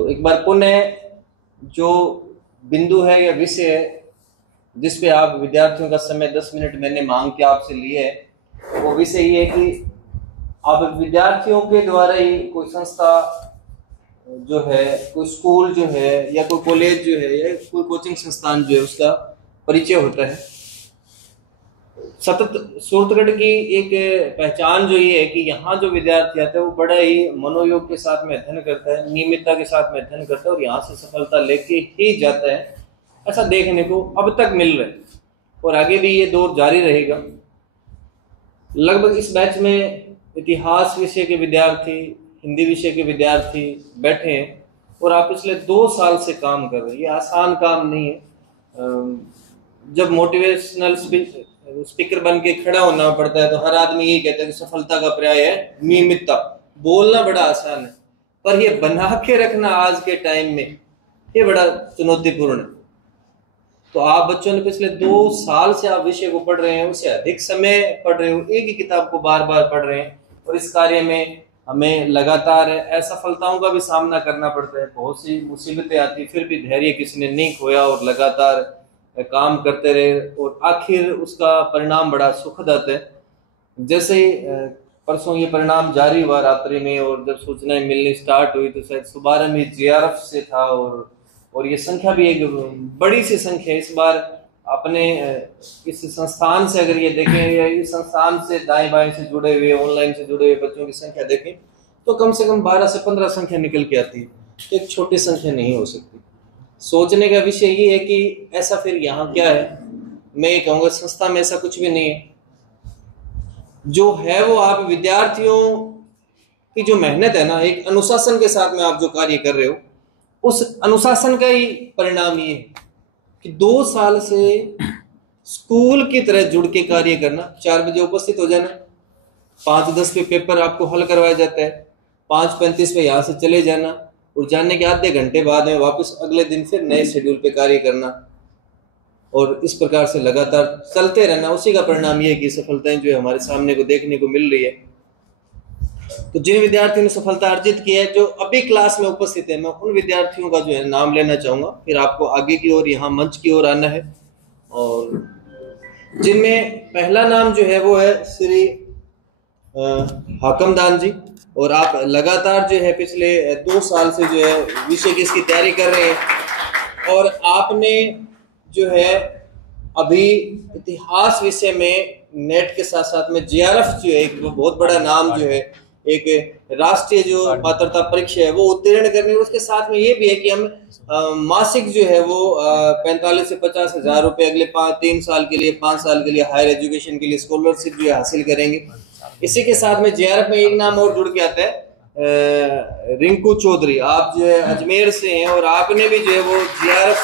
तो एक बार पुनः जो बिंदु है या विषय है जिस पे आप विद्यार्थियों का समय 10 मिनट मैंने मांग के आपसे लिए है, वो विषय ये है कि आप विद्यार्थियों के द्वारा ही कोई संस्था जो है, कोई स्कूल जो है, या कोई कॉलेज जो है, या कोई कोचिंग संस्थान जो है, उसका परिचय होता है। सतत सूरतगढ़ की एक पहचान जो ये है कि यहाँ जो विद्यार्थी आता है वो बड़ा ही मनोयोग के साथ में अध्ययन करता है, नियमितता के साथ में अध्ययन करता है और यहाँ से सफलता लेके ही जाता है, ऐसा देखने को अब तक मिल रहा है और आगे भी ये दौर जारी रहेगा। लगभग इस बैच में इतिहास विषय के विद्यार्थी, हिंदी विषय के विद्यार्थी बैठे हैं और आप पिछले 2 साल से काम कर रहे हैं। ये आसान काम नहीं है। जब मोटिवेशनल स्पीकर बन के खड़ा होना पड़ता है तो हर आदमी यही कहता है कि सफलता का पर्याय है नियमितता। बोलना बड़ा आसान है, पर ये बना के रखना आज के टाइम में ये बड़ा चुनौतीपूर्ण है। तो आप बच्चों ने पिछले 2 साल से आप विषय को पढ़ रहे हैं, उससे अधिक समय पढ़ रहे हो, एक ही किताब को बार बार पढ़ रहे हैं और इस कार्य में हमें लगातार असफलताओं का भी सामना करना पड़ता है। बहुत सी मुसीबतें आती, फिर भी धैर्य किसी ने नहीं खोया और लगातार काम करते रहे और आखिर उसका परिणाम बड़ा सुखद आता है। जैसे ही परसों ये परिणाम जारी हुआ रात्रि में और जब सूचनाएं मिलनी स्टार्ट हुई तो शायद 12वीं JRF से था और ये संख्या भी एक बड़ी सी संख्या। इस बार अपने इस संस्थान से अगर ये देखें या इस संस्थान से दाएं बाएं से जुड़े हुए, ऑनलाइन से जुड़े हुए बच्चों की संख्या देखें तो कम से कम 12 से 15 संख्या निकल के आती है। एक छोटी संख्या नहीं हो सकती। सोचने का विषय ये है कि ऐसा फिर यहाँ क्या है। मैं ये कहूँगा संस्था में ऐसा कुछ भी नहीं है। जो है वो आप विद्यार्थियों की जो मेहनत है ना, एक अनुशासन के साथ में आप जो कार्य कर रहे हो, उस अनुशासन का ही परिणाम ये है कि 2 साल से स्कूल की तरह जुड़ के कार्य करना। 4 बजे उपस्थित हो जाना, 5:10 पे पेपर आपको हल करवाया जाता है, 5:35 पे यहाँ से चले जाना और जाने के आधे घंटे बाद में वापस अगले दिन फिर नए शेड्यूल पे कार्य करना और इस प्रकार से लगातार चलते रहना। उसी का परिणाम ये है कि सफलताएं जो है हमारे सामने को देखने को मिल रही है। तो जिन विद्यार्थियों ने सफलता अर्जित की है, जो अभी क्लास में उपस्थित है, मैं उन विद्यार्थियों का जो है नाम लेना चाहूंगा। फिर आपको आगे की ओर यहाँ मंच की ओर आना है और जिनमें पहला नाम जो है वो है श्री हाकमदान जी। और आप लगातार जो है पिछले 2 साल से जो है विषय की इसकी तैयारी कर रहे हैं और आपने जो है अभी इतिहास विषय में नेट के साथ साथ में JRF जो है एक बहुत बड़ा नाम जो है, एक राष्ट्रीय जो पात्रता परीक्षा है वो उत्तीर्ण करने। उसके साथ में ये भी है कि हम मासिक जो है वो 45 से 50 हजार रुपए अगले 3 साल के लिए, 5 साल के लिए हायर एजुकेशन के लिए स्कॉलरशिप जो है हासिल करेंगे। इसी के साथ में JRF में एक नाम और जुड़ के आता है, रिंकू चौधरी। आप जो है अजमेर से हैं और आपने भी जो है वो JRF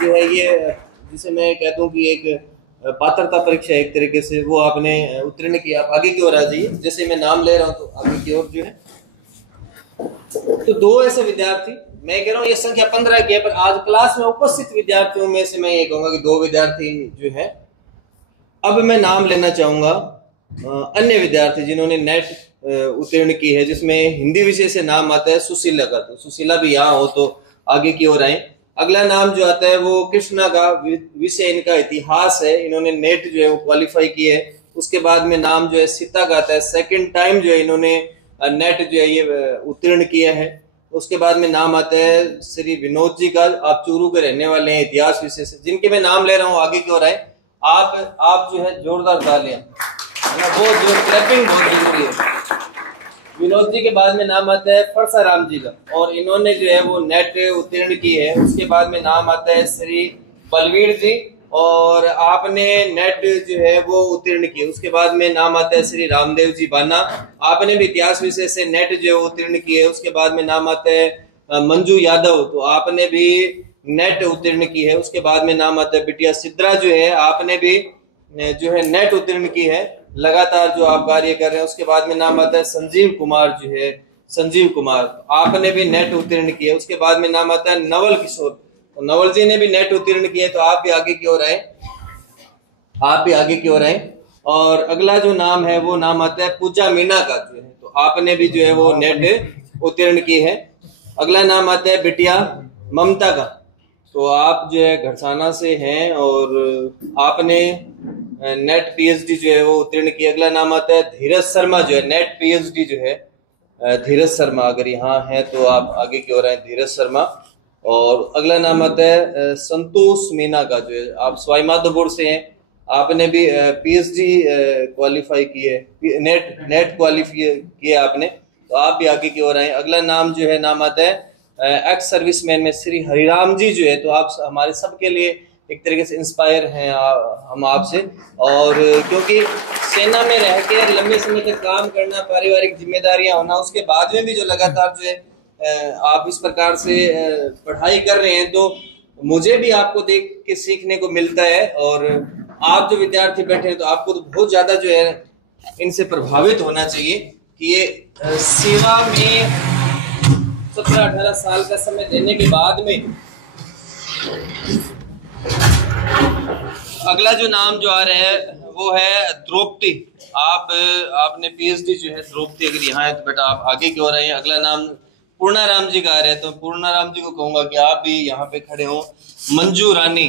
जो है ये जिसे मैं कहता हूँ कि एक पात्रता परीक्षा एक तरीके से वो आपने उत्तीर्ण किया। आप आगे की ओर आ जाइए। जैसे मैं नाम ले रहा हूँ तो आगे की ओर जो है तो 2 ऐसे विद्यार्थी, मैं कह रहा हूँ ये संख्या 15 की है, पर आज क्लास में उपस्थित विद्यार्थियों में से मैं ये कहूंगा कि 2 विद्यार्थी जो है। अब मैं नाम लेना चाहूंगा अन्य विद्यार्थी जिन्होंने नेट उत्तीर्ण की है, जिसमें हिंदी विषय से नाम आता है सुशीला का। तो सुशीला भी यहाँ हो तो आगे की ओर आए। अगला नाम जो आता है वो कृष्णा का, विषय इनका इतिहास है, इन्होंने नेट जो है वो क्वालिफाई की है। उसके बाद में नाम जो है सीता का आता है, 2nd टाइम जो है इन्होंने नेट जो है ये उत्तीर्ण किया है। उसके बाद में नाम आता है श्री विनोद जी का, आप चूरू के रहने वाले हैं, इतिहास विषय से। जिनके मैं नाम ले रहा हूँ आगे की ओर आए। आप जो है जोरदार तालियां, वो जो क्लैपिंग बहुत जरूरी है। विनोद जी के बाद में नाम आता है परसाराम जी का और इन्होंने जो है वो नेट उत्तीर्ण की है। उसके बाद में नाम आता है श्री बलवीर जी और आपने नेट जो है वो उत्तीर्ण की है। उसके बाद में नाम आता है श्री रामदेव जी बाना, आपने भी इतिहास विषय से नेट जो है उत्तीर्ण की है। उसके बाद में नाम आता है मंजू यादव, तो आपने भी नेट उत्तीर्ण की है। उसके बाद में नाम आता है बिटिया सिद्रा जो है, आपने भी जो है नेट उत्तीर्ण की है। लगातार जो आप कार्य कर रहे हैं। उसके बाद में नाम आता है संजीव कुमार जो है, संजीव कुमार, आपने भी नेट उत्तीर्ण किया है। उसके बाद में नाम आता है नवल किशोर, तो नवल जी ने भी नेट उत्तीर्ण किया है। तो आप भी आगे की ओर आए, आप भी आगे की ओर आए। और अगला जो नाम है वो नाम आता है पूजा मीना का जो है, तो आपने भी जो है वो नेट उत्तीर्ण की है। अगला नाम आता है बिटिया ममता का। तो आप जो है घरसाना से हैं और आपने नेट पीएचडी जो है वो उत्तीर्ण किया। अगला नाम आता है धीरज शर्मा, जो है नेट पीएचडी जो है धीरज शर्मा, अगर यहाँ है तो आप आगे की ओर आए, धीरज शर्मा। और अगला नाम आता है संतोष मीना का, जो है आप सवाई माधोपुर से हैं, आपने भी पीएचडी क्वालिफाई की है, नेट क्वालिफाई किया आपने, तो आप भी आगे की ओर आए। अगला नाम जो है नाम आता है एक्स सर्विसमैन में श्री हरिराम जी जो है, तो आप हमारे सबके लिए एक तरीके से इंस्पायर हैं हम आपसे। और क्योंकि सेना में रह के लंबे समय तक काम करना, पारिवारिक जिम्मेदारियां होना, उसके बाद में भी जो लगातार जो है आप इस प्रकार से पढ़ाई कर रहे हैं, तो मुझे भी आपको देख के सीखने को मिलता है। और आप जो विद्यार्थी बैठे हैं तो आपको तो बहुत ज्यादा जो है इनसे प्रभावित होना चाहिए कि ये सेवा में 17-18 साल का समय देने के बाद में अगला जो नाम जो आ रहा है वो है द्रौपदी। आपने पीएचडी जो है द्रौपदी, अगर यहाँ है तो बेटा आप आगे की ओर आए। अगला नाम पूर्णाराम जी का आ रहा है, तो पूर्णाराम जी को कहूंगा कि आप भी यहाँ पे खड़े हो। मंजू रानी,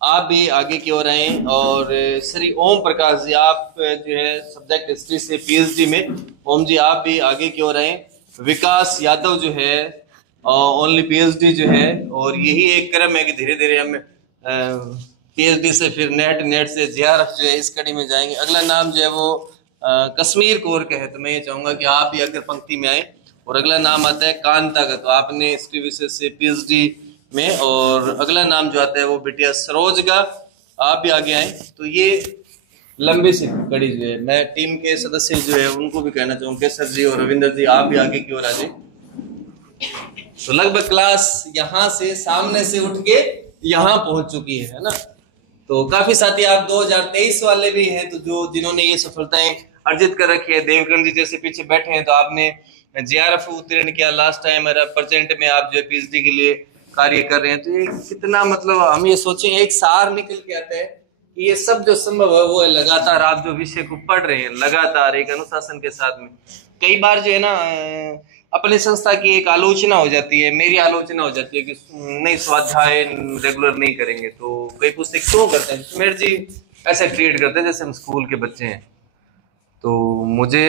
आप भी आगे की ओर आए। और श्री ओम प्रकाश जी, आप जो है सब्जेक्ट हिस्ट्री से पीएचडी में, ओम जी आप भी आगे की ओर आए। विकास यादव जो है ओनली पीएचडी जो है, और यही एक क्रम है कि धीरे धीरे हम पीएचडी से फिर नेट से जेआरएफ जो है इस कड़ी में जाएंगे। अगला नाम जो है वो कश्मीर कौर का है, तो मैं ये चाहूंगा कि आप भी अगर पंक्ति में आए। और अगला नाम आता है कांता का, तो आपने हिस्ट्री विषय से पीएचडी में। और अगला नाम जो आता है वो बिटिया सरोज का, आप भी आगे आए। तो ये लंबी सी कड़ी जो है, मैं टीम के सदस्य जो है उनको भी कहना चाहूंगा, केसर जी और रविंदर जी आप भी आगे की ओर आ जाए। तो लगभग क्लास यहाँ से सामने से उठ के यहाँ पहुंच चुकी है ना। तो काफी साथी आप 2023 वाले भी हैं, तो जिन्होंने ये सफलताएं अर्जित कर रखी है। देवकरण जी जैसे पीछे बैठे हैं, तो आपने जेआरएफ उत्तीर्ण किया लास्ट टाइम, और प्रेजेंट में आप जो है पीएचडी के लिए कार्य कर रहे हैं। तो ये कितना, मतलब हम ये सोचें एक सार निकल के आता है कि ये सब जो संभव है वो है लगातार आप जो विषय को पढ़ रहे हैं, लगातार एक अनुशासन के साथ में। कई बार जो है ना अपनी संस्था की एक आलोचना हो जाती है, मेरी आलोचना हो जाती है कि नहीं स्वाध्याय रेगुलर नहीं करेंगे, तो कई पुस्तक क्यों करते हैं मेरे जी ऐसे ट्रीट करते हैं जैसे हम स्कूल के बच्चे हैं। तो मुझे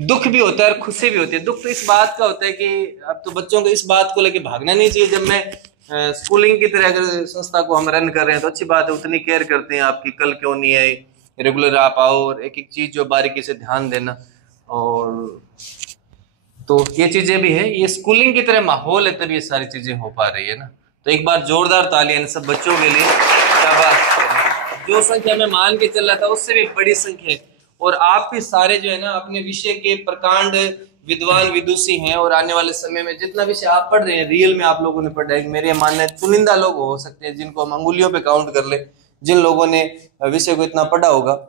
दुख भी होता है और खुशी भी होती है। दुख तो इस बात का होता है कि अब तो बच्चों को इस बात को लेके भागना नहीं चाहिए। जब मैं स्कूलिंग की तरह अगर संस्था को हम रन कर रहे हैं तो अच्छी बात है, उतनी केयर करते हैं आपकी, कल क्यों नहीं आए, रेगुलर आप आओ, और एक एक चीज जो बारीकी से ध्यान देना। और तो ये चीजें भी है, ये स्कूलिंग की तरह माहौल है तब ये सारी चीजें हो पा रही है ना। तो एक बार जोरदार तालियां इन सब बच्चों के लिए। शाबाश। जो संख्या में मान के चल रहा था उससे भी बड़ी संख्या है। और आप भी सारे जो है ना अपने विषय के प्रकांड विद्वान विदुषी हैं, और आने वाले समय में जितना विषय आप पढ़ रहे हैं रियल में आप लोगों ने पढ़ा है। मेरे मानने चुनिंदा लोग हो सकते हैं जिनको हम अंगुलियों पे काउंट कर ले, जिन लोगों ने विषय को इतना पढ़ा होगा।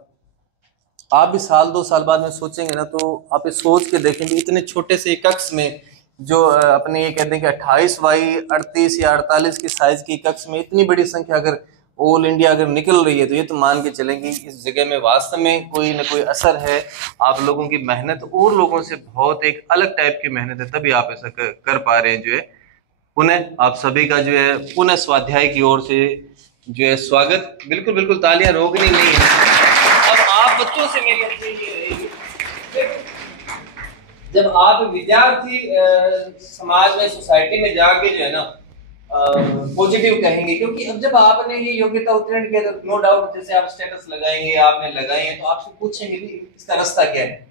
आप भी साल 2 साल बाद में सोचेंगे ना, तो आप ये सोच के देखेंगे इतने छोटे से कक्ष में जो अपने ये कहते हैं कि 28 बाई 38 या 48 की साइज की कक्ष में इतनी बड़ी संख्या अगर ऑल इंडिया अगर निकल रही है, तो ये तो मान के चलेंगे इस जगह में वास्तव में कोई ना कोई असर है। आप लोगों की मेहनत और लोगों से बहुत एक अलग टाइप की मेहनत है, तभी आप ऐसा कर पा रहे हैं। जो है पुनः आप सभी का जो है पुनः स्वाध्याय की ओर से जो है स्वागत। बिल्कुल बिल्कुल तालियां रोकनी नहीं है। अब आप बच्चों से मेरी अपील ये रहेगी, जब आप विद्यार्थी समाज में सोसाइटी में जाके जो है ना पॉजिटिव कहेंगे, क्योंकि अब जब आपने ये योग्यता उत्तीर्ण किया तो नो डाउट जैसे आप स्टेटस लगाएंगे, आपने लगाए हैं, तो आपसे पूछेंगे भी इसका रास्ता क्या है।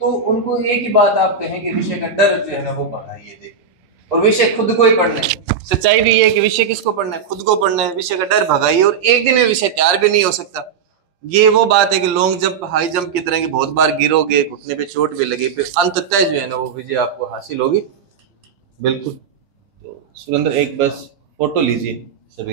तो उनको एक ही बात आप कहेंगे, विषय का डर जो है ना वो बढ़ाइए। देखिए, और विषय खुद को ही पढ़ना है। सच्चाई भी ये है कि विषय किसको पढ़ना है, खुद को पढ़ना है। विषय का डर भगाइए, और एक दिन में विषय तैयार भी नहीं हो सकता। ये वो बात है कि लॉन्ग जंप हाई जंप की तरह की बहुत बार गिरोगे, घुटने पे चोट भी लगे, फिर अंततः जो है ना वो विजय आपको हासिल होगी। बिल्कुल। तो सुरेंद्र एक बस फोटो लीजिए सभी।